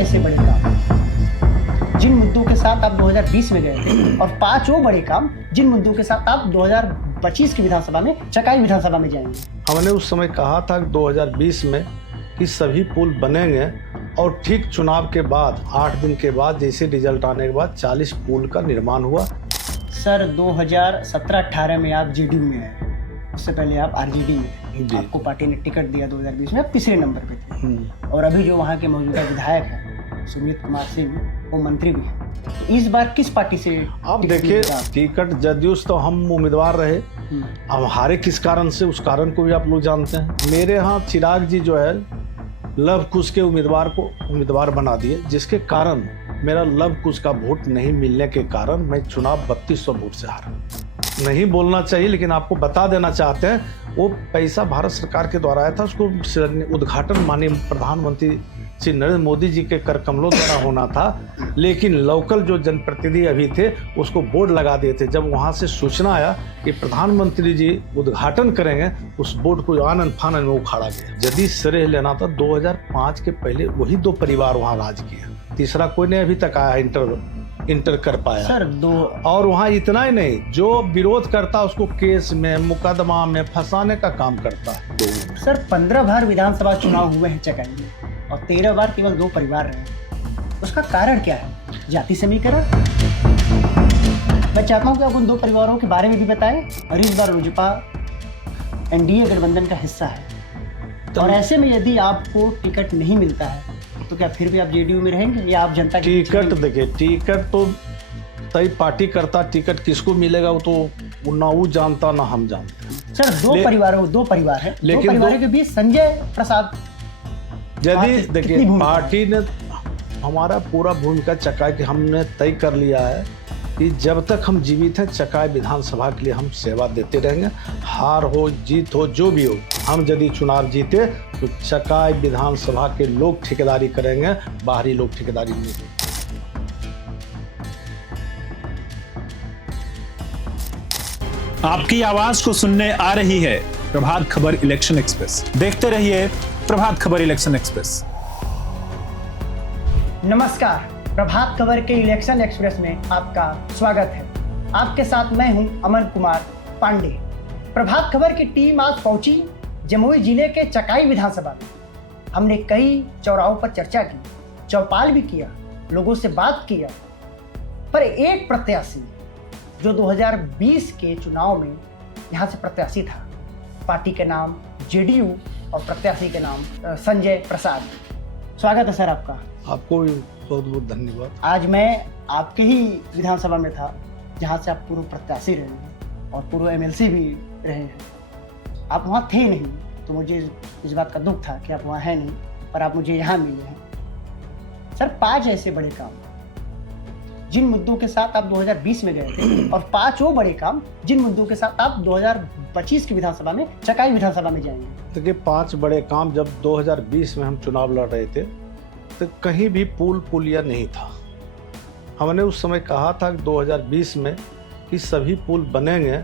ऐसे बड़े काम जिन मुद्दों के साथ आप 2020 में गए थे और 5 वो बड़े काम जिन मुद्दों के साथ आप 2025 की विधानसभा में चकाई विधानसभा में जाएंगे। हमने उस समय कहा था कि 2020 में कि सभी पुल बनेंगे और ठीक चुनाव के बाद 8 दिन के बाद जैसे रिजल्ट आने के बाद 40 पुल का निर्माण हुआ। सर 2017-18 में आप जेडीयू में आए, उससे पहले आप आरजेडी में थे। आपको पार्टी ने टिकट दिया 2020 में, आप तीसरे नंबर पे थे। और अभी जो वहाँ के मौजूदा विधायक हैं सुमित कुमार सिंह, वो मंत्री भी हैं। तो इस बार किस पार्टी से अब देखिए, टिकट जदयू तो हम उम्मीदवार रहे, अब हारे किस कारण से, उस कारण को भी आप लोग जानते हैं। मेरे यहाँ चिराग जी जो है लव कुश के उम्मीदवार को उम्मीदवार बना दिए, जिसके कारण मेरा लव कुश का वोट नहीं मिलने के कारण मैं चुनाव 3200 वोट से हारा। नहीं बोलना चाहिए लेकिन आपको बता देना चाहते हैं, वो पैसा भारत सरकार के द्वारा आया था, उसको उद्घाटन माननीय प्रधानमंत्री श्री नरेंद्र मोदी जी के कर कमलों द्वारा होना था, लेकिन लोकल जो जनप्रतिनिधि अभी थे उसको बोर्ड लगा दिए थे। जब वहाँ से सूचना आया कि प्रधानमंत्री जी उद्घाटन करेंगे, उस बोर्ड को आनन फानन में उखाड़ा गया। यदि श्रेय लेना था 2005 के पहले वही 2 परिवार वहाँ राज किया, तीसरा कोई नहीं अभी तक आया इंटर कर पाया सर। और वहाँ इतना ही नहीं, जो विरोध करता उसको केस में मुकदमा में फंसाने का काम करता है। सर 15 बार विधानसभा चुनाव हुए हैं चकाई में और 13 बार केवल 2 परिवार रहे, उसका कारण क्या है? जाति समीकरण। मैं चाहता हूँ कि आप उन 2 परिवारों के बारे में भी बताएं। और इस बार लोजपा एनडीए गठबंधन का हिस्सा है, और ऐसे में यदि आपको टिकट नहीं मिलता है तो क्या फिर भी आप जेडीयू में रहेंगे या आप जनता की टिकट? देखिए, टिकट तो तय पार्टी करता, टिकट किसको मिलेगा वो तो ना वो जानता ना हम जानते। सर 2 परिवार है, 2 परिवार है, लेकिन 2 परिवारों के बीच संजय प्रसाद। यदि देखिए, पार्टी ने हमारा पूरा भूमिका चकाई की हमने तय कर लिया है कि जब तक हम जीवित हैं चकाई विधानसभा के लिए हम सेवा देते रहेंगे। हार हो जीत हो जो भी हो, हम यदि चुनाव जीते तो चकाई विधानसभा के लोग ठेकेदारी करेंगे, बाहरी लोग ठेकेदारी नहीं करेंगे। आपकी आवाज को सुनने आ रही है प्रभात खबर इलेक्शन एक्सप्रेस। देखते रहिए प्रभात खबर इलेक्शन एक्सप्रेस। नमस्कार, प्रभात खबर के इलेक्शन एक्सप्रेस में आपका स्वागत है। आपके साथ मैं हूं अमन कुमार पांडे। प्रभात खबर की टीम आज पहुंची जमुई जिले के चकाई विधानसभा में। हमने कई चौराहों पर चर्चा की, चौपाल भी किया, लोगों से बात किया, पर एक प्रत्याशी जो 2020 के चुनाव में यहाँ से प्रत्याशी था, पार्टी के नाम जेडीयू और प्रत्याशी के नाम संजय प्रसाद। स्वागत है सर आपका। आपको भी बहुत बहुत धन्यवाद। आज मैं आपके ही विधानसभा में था जहाँ से आप पूर्व प्रत्याशी रहे हैं और पूर्व एमएलसी भी रहे हैं। आप वहाँ थे नहीं तो मुझे इस बात का दुख था कि आप वहाँ हैं नहीं, पर आप मुझे यहाँ मिले हैं। सर 5 ऐसे बड़े काम जिन मुद्दों के साथ आप 2020 में गए थे और 5 वो बड़े काम जिन मुद्दों के साथ आप 2025 की विधानसभा में चकाई विधानसभा में जाएंगे। देखिए, 5 बड़े काम जब 2020 में हम चुनाव लड़ रहे थे तो कहीं भी पुलिया नहीं था। हमने उस समय कहा था कि 2020 में कि सभी पुल बनेंगे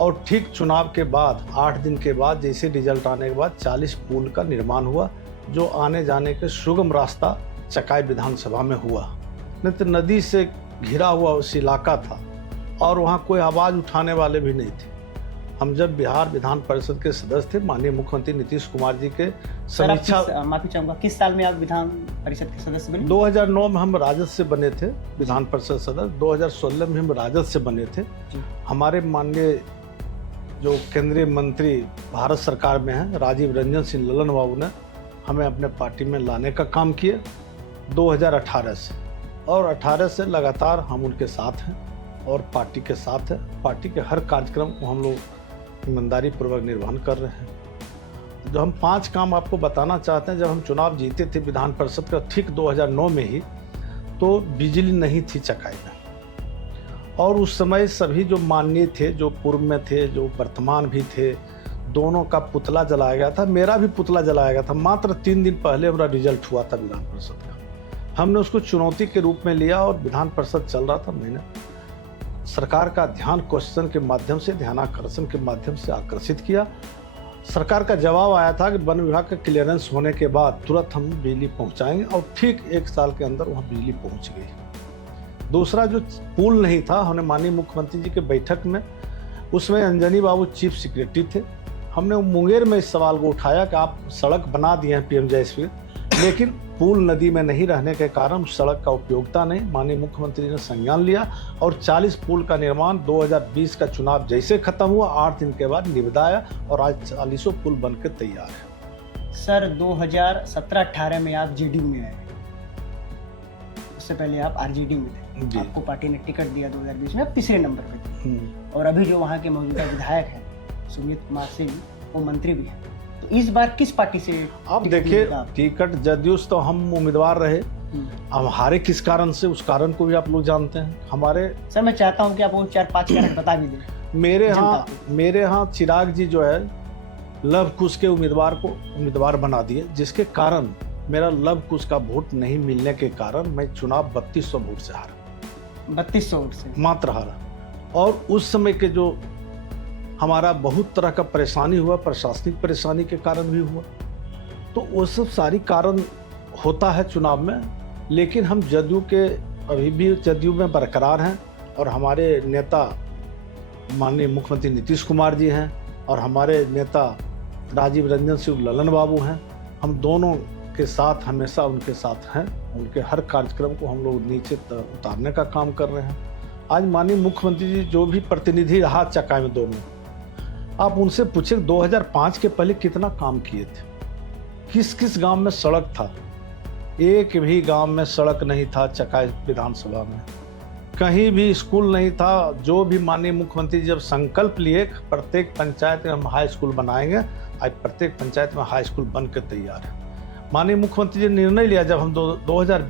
और ठीक चुनाव के बाद 8 दिन के बाद जैसे रिजल्ट आने के बाद 40 पुल का निर्माण हुआ, जो आने जाने के सुगम रास्ता चकाई विधानसभा में हुआ। नहीं तो नदी से घिरा हुआ उस इलाका था और वहाँ कोई आवाज़ उठाने वाले भी नहीं थे। हम जब बिहार विधान परिषद के सदस्य थे, माननीय मुख्यमंत्री नीतीश कुमार जी के समीक्षा। माफी चाहूंगा, किस साल में आप विधान परिषद के सदस्य बने? 2009 में हम राजद से बने थे विधान परिषद सदस्य, 2016 में हम राजद से बने थे। हमारे माननीय जो केंद्रीय मंत्री भारत सरकार में हैं राजीव रंजन सिंह ललन बाबू ने हमें अपने पार्टी में लाने का काम किया 2018 से, और 18 से लगातार हम उनके साथ हैं और पार्टी के साथ है। पार्टी के हर कार्यक्रम को हम लोग ईमानदारी पूर्वक निर्वहन कर रहे हैं। जो हम 5 काम आपको बताना चाहते हैं, जब हम चुनाव जीते थे विधान परिषद का ठीक 2009 में ही, तो बिजली नहीं थी चकाई में, और उस समय सभी जो माननीय थे, जो पूर्व में थे, जो वर्तमान भी थे, दोनों का पुतला जलाया गया था। मेरा भी पुतला जलाया गया था। मात्र 3 दिन पहले हमारा रिजल्ट हुआ था विधान परिषद का। हमने उसको चुनौती के रूप में लिया और विधान परिषद चल रहा था। मैंने सरकार का ध्यान क्वेश्चन के माध्यम से, ध्यानाकर्षण के माध्यम से आकर्षित किया सरकार का जवाब आया था कि वन विभाग का क्लियरेंस होने के बाद तुरंत हम बिजली पहुंचाएंगे, और ठीक 1 साल के अंदर वहाँ बिजली पहुंच गई। दूसरा जो पुल नहीं था, हमने माननीय मुख्यमंत्री जी के बैठक में, उसमें अंजनी बाबू चीफ सेक्रेटरी थे, हमने मुंगेर में इस सवाल को उठाया कि आप सड़क बना दिए हैं पीएमजीएसवाई, लेकिन पुल नदी में नहीं रहने के कारण सड़क का उपयोगिता नहीं। माननीय मुख्यमंत्री ने संज्ञान लिया और 40 पुल का निर्माण 2020 का चुनाव जैसे खत्म हुआ 8 दिन के बाद निविदाया, और आज 40 पुल बनकर तैयार है। सर 2017-18 में आप जेडीयू में आए, उससे पहले आप आरजेडी में थे। आपको पार्टी ने टिकट दिया 2020 में, आप तीसरे नंबर पे थे, और अभी जो वहाँ के मौजूदा विधायक हैं सुमित कुमार सिंह, वो मंत्री भी हैं। तो इस बार किस पार्टी से आप देखिए, टिकट जदयू तो हम उम्मीदवार रहे, अब हारे किस कारण से, उस कारण को भी आप लोग जानते हैं। हमारे सर मैं चाहता हूं कि आप वो 4-5 कारण बता भी दें। मेरे यहाँ चिराग जी जो है लव कुश के उम्मीदवार को उम्मीदवार बना दिए, जिसके कारण मेरा लव कुश का वोट नहीं मिलने के कारण मैं चुनाव 3200 वोट से हारा। 3200 वोट से मात्र हारा। और उस समय के जो हमारा बहुत तरह का परेशानी हुआ, प्रशासनिक परेशानी के कारण भी हुआ, तो वो सब सारी कारण होता है चुनाव में। लेकिन हम जदयू के अभी भी जदयू में बरकरार हैं, और हमारे नेता माननीय मुख्यमंत्री नीतीश कुमार जी हैं, और हमारे नेता राजीव रंजन सिंह ललन बाबू हैं। हम दोनों के साथ हमेशा उनके साथ हैं, उनके हर कार्यक्रम को हम लोग नीचे उतारने का काम कर रहे हैं। आज माननीय मुख्यमंत्री जी जो भी प्रतिनिधि रहा चकाई में दोनों, आप उनसे पूछे 2005 के पहले कितना काम किए थे, किस किस गांव में सड़क था। एक भी गांव में सड़क नहीं था चकाई विधानसभा में, कहीं भी स्कूल नहीं था। जो भी माननीय मुख्यमंत्री जब संकल्प लिए प्रत्येक पंचायत में हम हाई स्कूल बनाएंगे, आज प्रत्येक पंचायत में हाई स्कूल बन के तैयार है। माननीय मुख्यमंत्री जी ने निर्णय लिया, जब हम 2000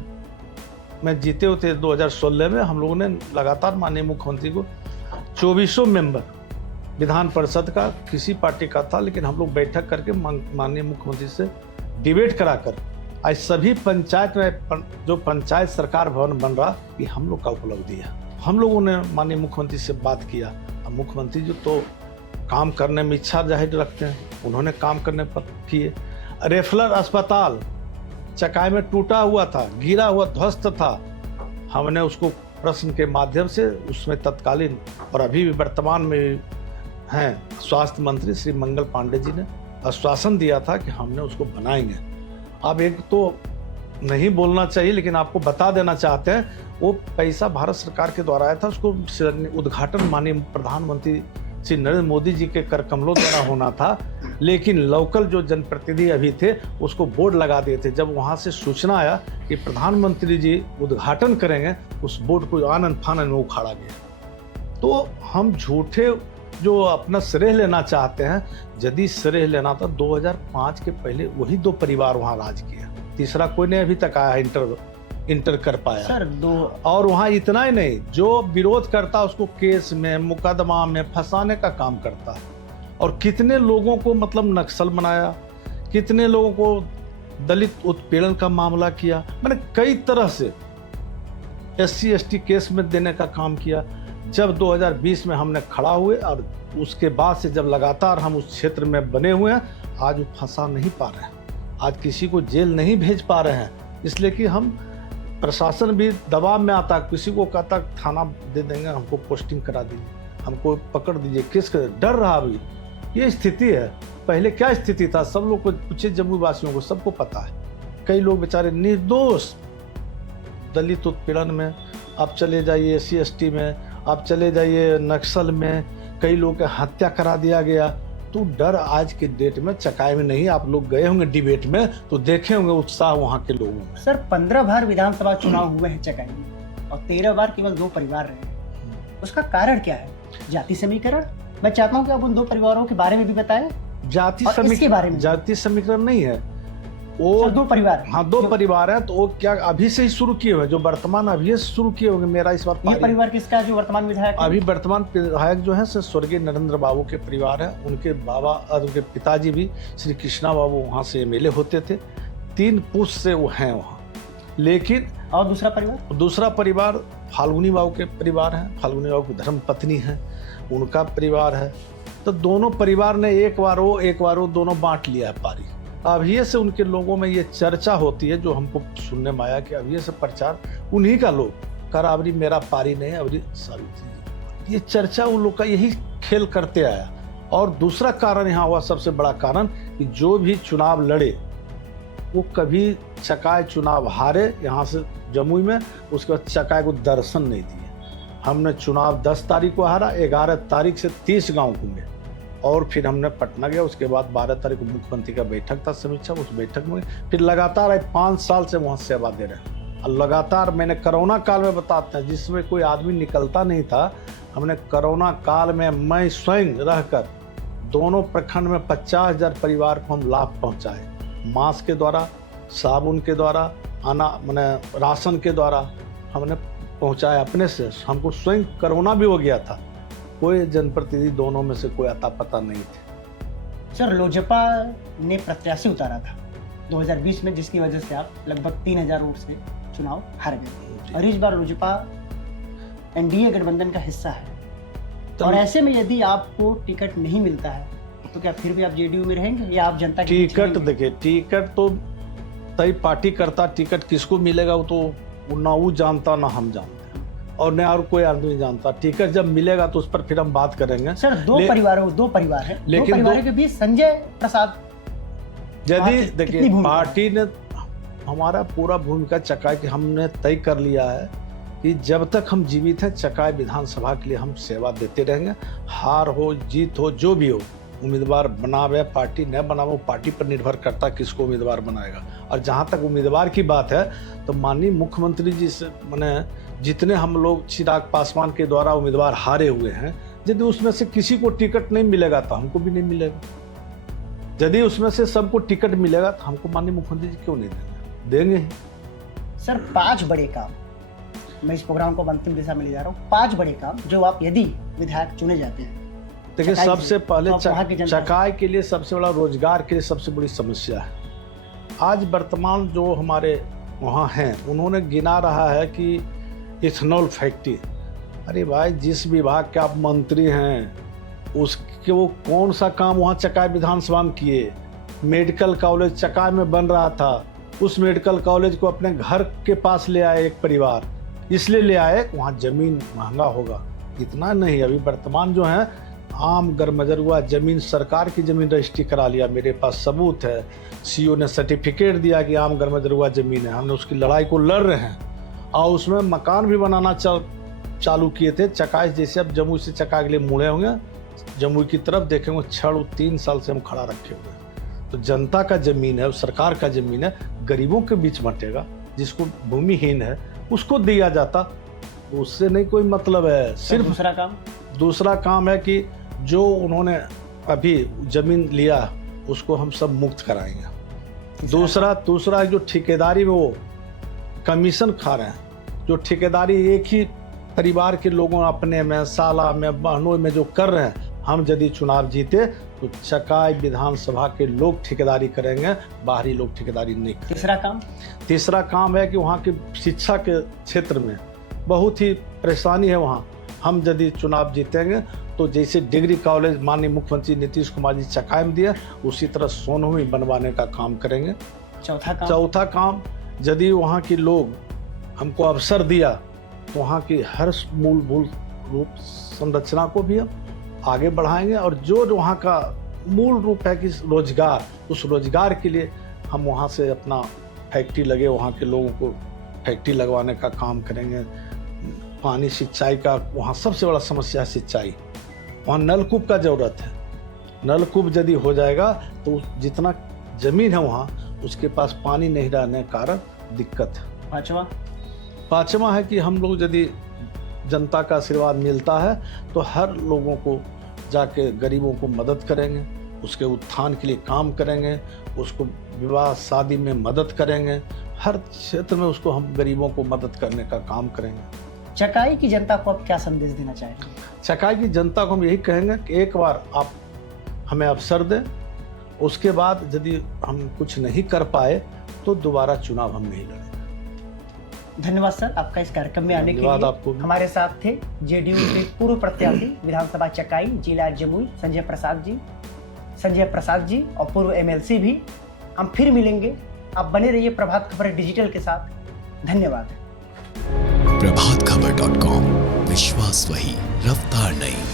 में जीते होते 2016 में, हम लोगों ने लगातार माननीय मुख्यमंत्री को 2400 मेंबर विधान परिषद का किसी पार्टी का था, लेकिन हम लोग बैठक करके माननीय मुख्यमंत्री से डिबेट कराकर आज सभी पंचायत में जो पंचायत सरकार भवन बन रहा, ये हम लोग का उपलब्धि है। हम लोगों ने माननीय मुख्यमंत्री से बात किया। अब मुख्यमंत्री जी तो काम करने में इच्छा जाहिर रखते हैं, उन्होंने काम करने पर किए। रेफरल अस्पताल चकाई में टूटा हुआ था, गिरा हुआ ध्वस्त था, हमने उसको प्रश्न के माध्यम से उसमें तत्कालीन और अभी भी वर्तमान में हैं स्वास्थ्य मंत्री श्री मंगल पांडे जी ने आश्वासन दिया था कि हमने उसको बनाएंगे। अब एक तो नहीं बोलना चाहिए, लेकिन आपको बता देना चाहते हैं, वो पैसा भारत सरकार के द्वारा आया था, उसको उद्घाटन माननीय प्रधानमंत्री श्री नरेंद्र मोदी जी के कर कमलों द्वारा होना था, लेकिन लोकल जो जनप्रतिनिधि अभी थे उसको बोर्ड लगा दिए थे। जब वहाँ से सूचना आया कि प्रधानमंत्री जी उद्घाटन करेंगे, उस बोर्ड को आनंद फानन में उखाड़ा गया। तो हम झूठे जो अपना श्रेय लेना चाहते हैं, यदि श्रेय लेना था 2005 के पहले वही 2 परिवार वहाँ राज किया, तीसरा कोई नहीं अभी तक आया इंटर कर पाया सर। और वहाँ इतना ही नहीं, जो विरोध करता उसको केस में मुकदमा में फंसाने का काम करता है। और कितने लोगों को मतलब नक्सल बनाया, कितने लोगों को दलित उत्पीड़न का मामला किया, मैंने कई तरह से SC ST केस में देने का काम किया। जब 2020 में हमने खड़ा हुए और उसके बाद से जब लगातार हम उस क्षेत्र में बने हुए हैं, आज वो फंसा नहीं पा रहे हैं, आज किसी को जेल नहीं भेज पा रहे हैं, इसलिए कि हम प्रशासन भी दबाव में आता, किसी को कहता थाना दे देंगे, हमको पोस्टिंग करा दीजिए, हमको पकड़ दीजिए, केस कर, डर रहा अभी। ये स्थिति है। पहले क्या स्थिति था, सब लोग को पूछे, जम्मू वासियों को सबको पता है। कई लोग बेचारे निर्दोष दलित उत्पीड़न में, आप चले जाइए SC ST में, आप चले जाइए नक्सल में, कई लोगों की हत्या करा दिया गया। तो डर आज के डेट में चकाई में नहीं। आप लोग गए होंगे डिबेट में तो देखे होंगे उत्साह वहाँ के लोगों में। सर 15 बार विधानसभा चुनाव हुए हैं चकाई में, और 13 बार केवल 2 परिवार रहे। उसका कारण क्या है? जाति समीकरण? मैं चाहता हूँ कि आप उन 2 परिवारों के बारे में भी बताएं। जाति समीकरण नहीं है वो, 2 परिवार। हाँ 2 परिवार है। तो वो क्या अभी से ही शुरू किए हुए, जो वर्तमान अभी शुरू किए होंगे। मेरा इस बार ये परिवार किसका, जो वर्तमान विधायक? अभी वर्तमान विधायक जो है स्वर्गीय नरेंद्र बाबू के परिवार है। उनके बाबा और उनके पिताजी भी श्री कृष्णा बाबू वहाँ से MLA होते थे। 3 पुरुष से वो हैं वहाँ। लेकिन और दूसरा परिवार फाल्गुनी बाबू के परिवार है। फाल्गुनी बाबू की धर्म पत्नी है, उनका परिवार है। तो दोनों परिवार ने एक बार वो दोनों बांट लिया है पारी। अभी से उनके लोगों में ये चर्चा होती है, जो हमको सुनने में आया कि अभी से प्रचार उन्हीं का लोग कर, अबरी मेरा पारी नहीं, अबरी सावित्री। ये चर्चा उन लोग का यही खेल करते आया। और दूसरा कारण यहाँ हुआ, सबसे बड़ा कारण, कि जो भी चुनाव लड़े वो कभी चकाय चुनाव हारे यहाँ से जमुई में, उसके बाद चकाय को दर्शन नहीं दिए। हमने चुनाव 10 तारीख को हारा, 11 तारीख से 30 गांव घूमे और फिर हमने पटना गया। उसके बाद 12 तारीख को मुख्यमंत्री का बैठक था, समीक्षा, उस बैठक में फिर लगातार 5 साल से वहाँ सेवा दे रहे हैं। और लगातार मैंने कोरोना काल में बताते हैं, जिसमें कोई आदमी निकलता नहीं था, हमने कोरोना काल में मैं स्वयं रहकर दोनों प्रखंड में 50,000 परिवार को हम लाभ पहुँचाए। मास्क के द्वारा, साबुन के द्वारा, मैंने राशन के द्वारा हमने पहुंचाया अपने से। हमको स्वयं कोरोना भी हो गया था, कोई जनप्रतिनिधि दोनों में से कोई अता पता नहीं थे। सर, लोजपा ने प्रत्याशी उतारा था 2020 में, जिसकी वजह से आप लगभग 3,000 वोट से चुनाव हार गए। और इस बार लोजपा एनडीए गठबंधन का हिस्सा है, और ऐसे में यदि आपको टिकट नहीं मिलता है तो क्या फिर भी आप जेडीयू में रहेंगे या आप जनता के बीच टिकट देखिए, टिकट तो तय पार्टी करता, टिकट किसको मिलेगा वो तो ना वो जानता ना हम जानते हैं, और न और कोई आदमी जानता। टिकट जब मिलेगा तो उस पर फिर हम बात करेंगे। सर, दो परिवार है, लेकिन दो परिवारों के बीच संजय प्रसाद, यदि देखिए पार्टी ने हमारा पूरा भूमिका चकाय की हमने तय कर लिया है कि जब तक हम जीवित हैं चकाय विधानसभा के लिए हम सेवा देते रहेंगे। हार हो जीत हो जो भी हो, उम्मीदवार बनावे पार्टी न बनावे, पार्टी पर निर्भर करता किसको उम्मीदवार बनाएगा। और जहाँ तक उम्मीदवार की बात है तो माननीय मुख्यमंत्री जी से मैंने जितने हम लोग चिराग पासवान के द्वारा उम्मीदवार हारे हुए हैं, यदि उसमें से किसी को टिकट नहीं मिलेगा तो हमको भी नहीं मिलेगा। यदि उसमें से सबको टिकट मिलेगा तो हमको माननीय मुख्यमंत्री जी क्यों नहीं देंगे ही। सर, 5 बड़े काम, मैं इस प्रोग्राम को अंतिम दिशा में ले जा रहा हूँ। 5 बड़े काम जो आप यदि विधायक चुने जाते हैं, देखिए सबसे पहले चकाय के लिए सबसे बड़ा रोजगार के लिए सबसे बड़ी समस्या है। आज वर्तमान जो हमारे वहाँ हैं उन्होंने गिना रहा है कि इथेनॉल फैक्ट्री, अरे भाई जिस विभाग के आप मंत्री हैं उसके वो कौन सा काम वहाँ चकाय विधानसभा में किए। मेडिकल कॉलेज चकाय में बन रहा था, उस मेडिकल कॉलेज को अपने घर के पास ले आए एक परिवार, इसलिए ले आए वहाँ जमीन महंगा होगा। इतना नहीं, अभी वर्तमान जो है आम गरमजरुआ जमीन, सरकार की जमीन रजिस्ट्री करा लिया, मेरे पास सबूत है। सीओ ने सर्टिफिकेट दिया कि आम गरमजरुआ जमीन है, हमने उसकी लड़ाई को लड़ रहे हैं और उसमें मकान भी बनाना चालू किए थे। चकाय जैसे अब जमुई से चकाय के लिए मुड़े होंगे, जमुई की तरफ देखेंगे, छड़ 3 साल से हम खड़ा रखे हुए हैं। तो जनता का जमीन है, सरकार का जमीन है, गरीबों के बीच बंटेगा, जिसको भूमिहीन है उसको दिया जाता, उससे नहीं कोई मतलब है। सिर्फ दूसरा काम है कि जो उन्होंने अभी जमीन लिया उसको हम सब मुक्त कराएंगे। दूसरा जो ठेकेदारी में वो कमीशन खा रहे हैं, जो ठेकेदारी एक ही परिवार के लोगों अपने में, साला में, बहनों में जो कर रहे हैं, हम यदि चुनाव जीते तो चकाय विधानसभा के लोग ठेकेदारी करेंगे, बाहरी लोग ठेकेदारी नहीं करेंगे। तीसरा काम है कि वहाँ की शिक्षा के क्षेत्र में बहुत ही परेशानी है। वहाँ हम यदि चुनाव जीतेंगे तो जैसे डिग्री कॉलेज माननीय मुख्यमंत्री नीतीश कुमार जी चकाय में दिया, उसी तरह सोनू में बनवाने का काम करेंगे। चौथा काम यदि वहाँ के लोग हमको अवसर दिया तो वहाँ की हर मूलभूत रूप संरचना को भी हम आगे बढ़ाएंगे, और जो वहाँ का मूल रूप है कि रोजगार, उस रोजगार के लिए हम वहाँ से अपना फैक्ट्री लगे, वहाँ के लोगों को फैक्ट्री लगवाने का काम करेंगे। पानी सिंचाई का वहाँ सबसे बड़ा समस्या है सिंचाई, वहाँ नलकूप का ज़रूरत है। नलकूप यदि हो जाएगा तो जितना ज़मीन है वहाँ उसके पास पानी नहीं रहने के कारण दिक्कत है। पाँचवा है कि हम लोग यदि जनता का आशीर्वाद मिलता है तो हर लोगों को जाके गरीबों को मदद करेंगे, उसके उत्थान के लिए काम करेंगे, उसको विवाह शादी में मदद करेंगे, हर क्षेत्र में उसको हम गरीबों को मदद करने का काम करेंगे। चकाई की जनता को आप क्या संदेश देना चाहेंगे? चकाई की जनता को हम यही कहेंगे कि एक बार आप हमें अवसर दें, उसके बाद यदि हम कुछ नहीं कर पाए तो दोबारा चुनाव हम नहीं लड़ेंगे। धन्यवाद सर आपका इस कार्यक्रम में आने के धन्यवाद लिए। आपको भी। हमारे साथ थे जेडीयू के पूर्व प्रत्याशी विधानसभा चकाई जिला जमुई संजय प्रसाद जी और पूर्व एमएलसी भी। हम फिर मिलेंगे, आप बने रहिए प्रभात खबर डिजिटल के साथ। धन्यवाद। प्रभातखबर.com, विश्वास वही, रफ्तार नहीं।